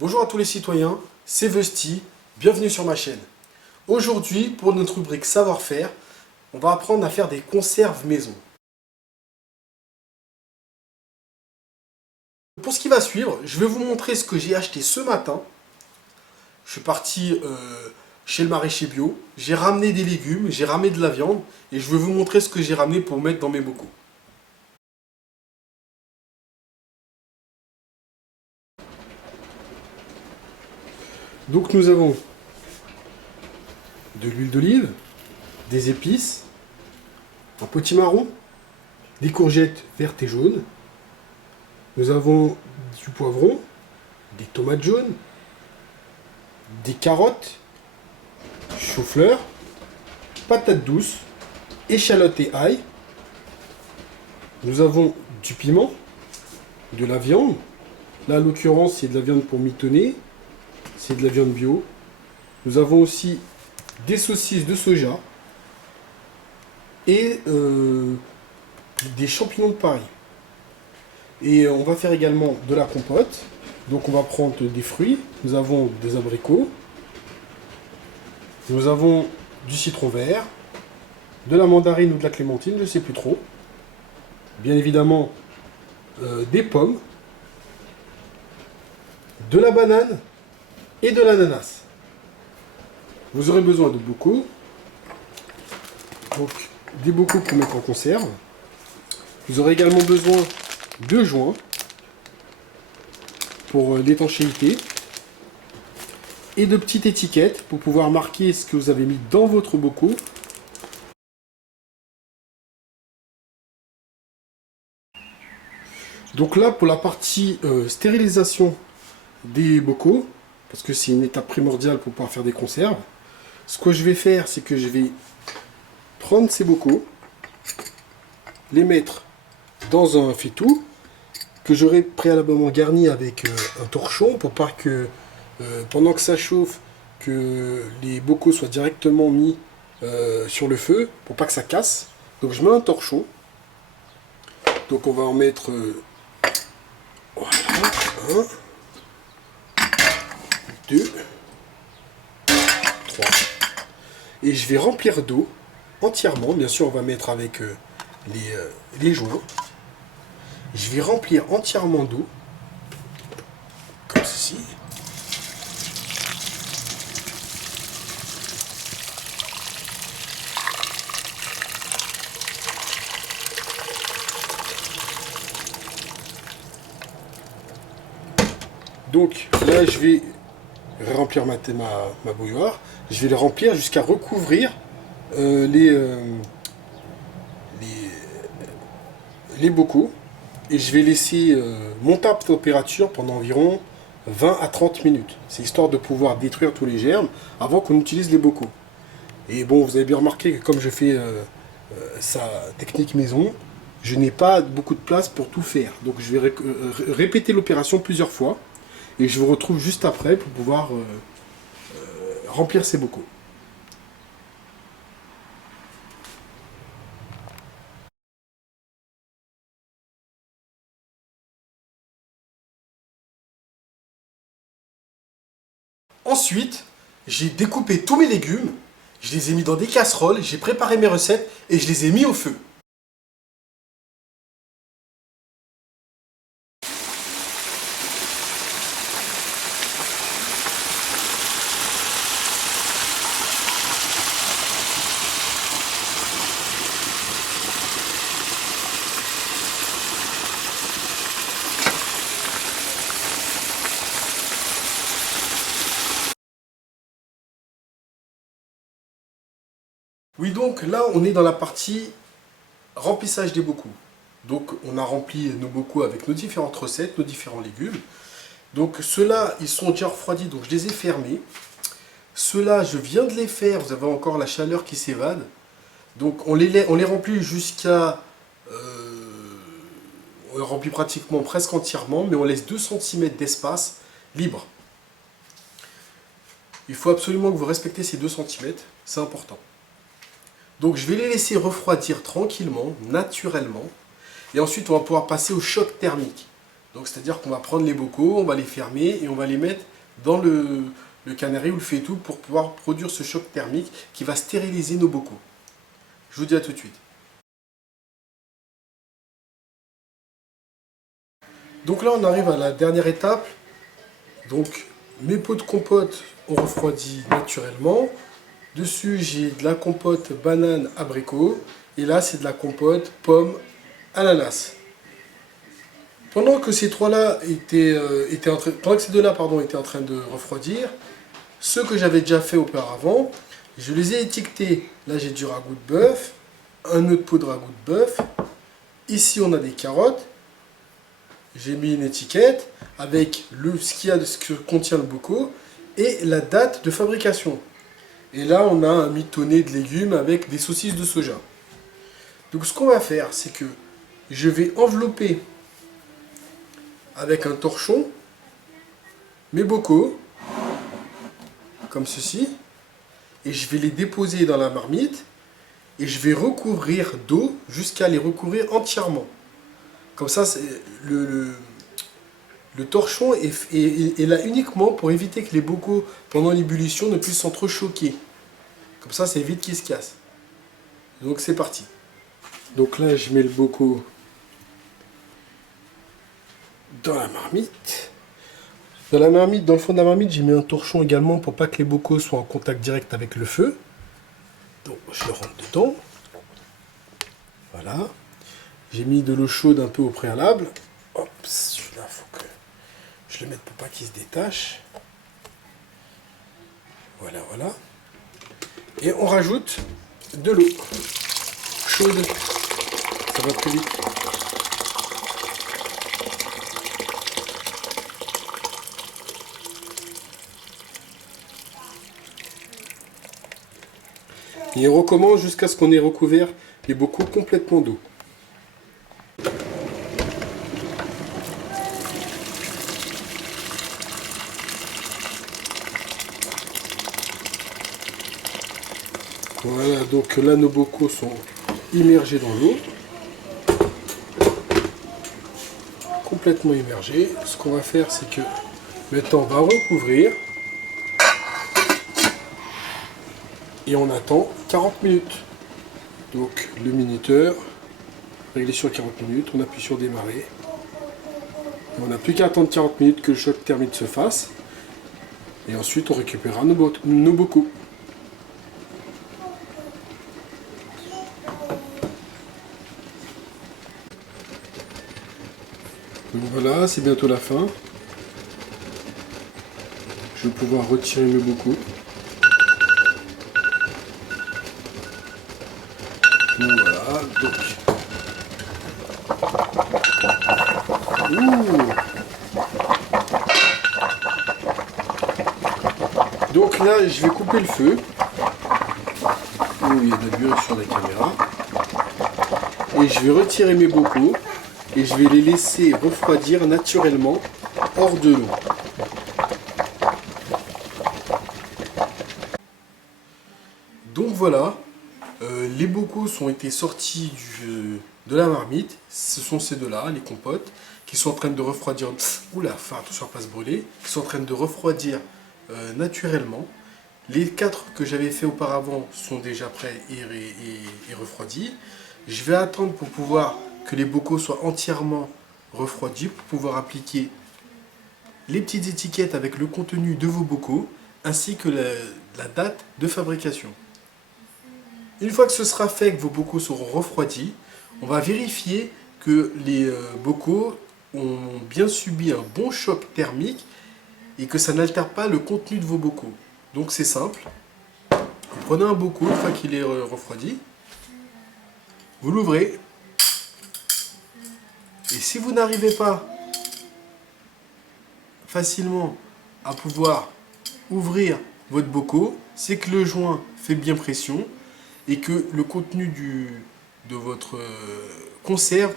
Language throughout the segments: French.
Bonjour à tous les citoyens, c'est Vesti, bienvenue sur ma chaîne. Aujourd'hui, pour notre rubrique savoir-faire, on va apprendre à faire des conserves maison. Pour ce qui va suivre, je vais vous montrer ce que j'ai acheté ce matin. Je suis parti chez le maraîcher bio, j'ai ramené des légumes, j'ai ramené de la viande et je vais vous montrer ce que j'ai ramené pour mettre dans mes bocaux. Donc nous avons de l'huile d'olive, des épices, un potimarron, des courgettes vertes et jaunes. Nous avons du poivron, des tomates jaunes, des carottes, chou-fleur, patates douces, échalotes et ail. Nous avons du piment, de la viande. Là, en l'occurrence, c'est de la viande pour mitonner. C'est de la viande bio. Nous avons aussi des saucisses de soja et des champignons de Paris. Et on va faire également de la compote. Donc on va prendre des fruits. Nous avons des abricots. Nous avons du citron vert, de la mandarine ou de la clémentine, je ne sais plus trop. Bien évidemment, des pommes, de la banane et de l'ananas. Vous aurez besoin de bocaux. Donc des bocaux pour mettre en conserve. Vous aurez également besoin de joints pour l'étanchéité et de petites étiquettes pour pouvoir marquer ce que vous avez mis dans votre bocaux. Donc là, pour la partie stérilisation des bocaux, parce que c'est une étape primordiale pour pouvoir faire des conserves, ce que je vais faire, c'est que je vais prendre ces bocaux, les mettre dans un faitout que j'aurai préalablement garni avec un torchon pour pas que pendant que ça chauffe, que les bocaux soient directement mis sur le feu pour pas que ça casse. Donc je mets un torchon. Donc on va en mettre voilà, 1, 2, 3. Et je vais remplir d'eau entièrement. Bien sûr, on va mettre avec les joints. Je vais remplir entièrement d'eau, comme ceci. Donc là, je vais remplir ma bouilloire. Je vais les remplir jusqu'à recouvrir les bocaux. Et je vais laisser monter à température pendant environ 20 à 30 minutes. C'est histoire de pouvoir détruire tous les germes avant qu'on utilise les bocaux. Et bon, vous avez bien remarqué que comme je fais sa technique maison, je n'ai pas beaucoup de place pour tout faire. Donc je vais répéter l'opération plusieurs fois. Et je vous retrouve juste après pour pouvoir remplir ces bocaux. Ensuite, j'ai découpé tous mes légumes, je les ai mis dans des casseroles, j'ai préparé mes recettes et je les ai mis au feu. Oui, donc là, on est dans la partie remplissage des bocaux. Donc, on a rempli nos bocaux avec nos différentes recettes, nos différents légumes. Donc, ceux-là, ils sont déjà refroidis, donc je les ai fermés. Ceux-là, je viens de les faire, vous avez encore la chaleur qui s'évade. Donc, on les remplit jusqu'à... on les remplit pratiquement presque entièrement, mais on laisse 2 cm d'espace libre. Il faut absolument que vous respectez ces 2 cm, c'est important. Donc je vais les laisser refroidir tranquillement, naturellement. Et ensuite on va pouvoir passer au choc thermique. Donc c'est-à-dire qu'on va prendre les bocaux, on va les fermer et on va les mettre dans le canari ou le faitout pour pouvoir produire ce choc thermique qui va stériliser nos bocaux. Je vous dis à tout de suite. Donc là on arrive à la dernière étape. Donc mes pots de compote ont refroidi naturellement. Dessus j'ai de la compote banane abricot. Et là c'est de la compote pomme ananas. Pendant que ces trois-là pendant que ces deux-là étaient en train de refroidir, ceux que j'avais déjà fait auparavant, je les ai étiquetés. Là j'ai du ragoût de bœuf, un autre pot de ragoût de bœuf. Ici on a des carottes. J'ai mis une étiquette avec ce que contient le bocaux et la date de fabrication. Et là on a un mitonné de légumes avec des saucisses de soja. Donc ce qu'on va faire, c'est que je vais envelopper avec un torchon mes bocaux, comme ceci, et je vais les déposer dans la marmite, et je vais recouvrir d'eau jusqu'à les recouvrir entièrement. Comme ça, le torchon est là uniquement pour éviter que les bocaux, pendant l'ébullition, ne puissent s'entrechoquer. Comme ça évite qu'ils se cassent. Donc c'est parti. Donc là, je mets le bocaux dans la marmite. Dans le fond de la marmite, j'ai mis un torchon également pour pas que les bocaux soient en contact direct avec le feu. Donc je le rentre dedans. Voilà. J'ai mis de l'eau chaude un peu au préalable. Hop, celui-là, il faut que je le mette pour pas qu'il se détache. Voilà, voilà. Et on rajoute de l'eau chaude. Ça va plus vite. Et on recommence jusqu'à ce qu'on ait recouvert les bocaux complètement d'eau. Voilà, donc là nos bocaux sont immergés dans l'eau. Complètement immergés. Ce qu'on va faire, c'est que maintenant on va recouvrir. Et on attend 40 minutes. Donc le minuteur, réglé sur 40 minutes, on appuie sur démarrer. Et on n'a plus qu'à attendre 40 minutes que le choc thermique se fasse. Et ensuite on récupérera nos bocaux. Donc voilà, c'est bientôt la fin. Je vais pouvoir retirer mes bocaux. Voilà, donc. Ouh. Donc là, je vais couper le feu. Il y a de la buée sur la caméra. Et je vais retirer mes bocaux. Et je vais les laisser refroidir naturellement hors de l'eau. Donc voilà. Les bocaux ont été sortis de la marmite. Ce sont ces deux-là, les compotes, qui sont en train de refroidir. Oula, attention à ne pas se brûler. Qui sont en train de refroidir naturellement. Les 4 que j'avais fait auparavant sont déjà prêts et refroidis. Je vais attendre pour pouvoir que les bocaux soient entièrement refroidis, pour pouvoir appliquer les petites étiquettes avec le contenu de vos bocaux, ainsi que la date de fabrication. Une fois que ce sera fait, que vos bocaux seront refroidis, on va vérifier que les bocaux ont bien subi un bon choc thermique et que ça n'altère pas le contenu de vos bocaux. Donc c'est simple. Vous prenez un bocaux, une fois qu'il est refroidi, vous l'ouvrez. Et si vous n'arrivez pas facilement à pouvoir ouvrir votre bocaux, c'est que le joint fait bien pression et que le contenu de votre conserve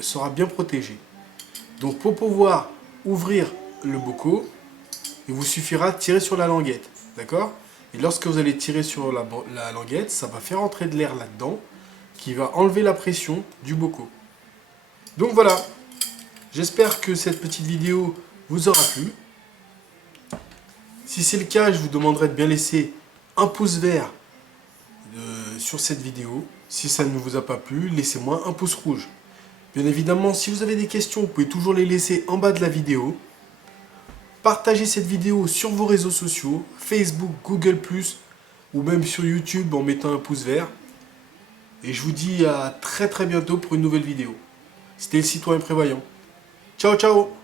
sera bien protégé. Donc pour pouvoir ouvrir le bocaux, il vous suffira de tirer sur la languette, d'accord? Et lorsque vous allez tirer sur la languette, ça va faire entrer de l'air là-dedans, qui va enlever la pression du bocaux. Donc voilà, J'espère que cette petite vidéo vous aura plu. Si c'est le cas, je vous demanderai de bien laisser un pouce vert sur cette vidéo. Si ça ne vous a pas plu, laissez-moi un pouce rouge. Bien évidemment, si vous avez des questions, vous pouvez toujours les laisser en bas de la vidéo. Partagez cette vidéo sur vos réseaux sociaux, Facebook, Google+, ou même sur YouTube en mettant un pouce vert. Et je vous dis à très bientôt pour une nouvelle vidéo. C'était le citoyen prévoyant. Ciao ciao!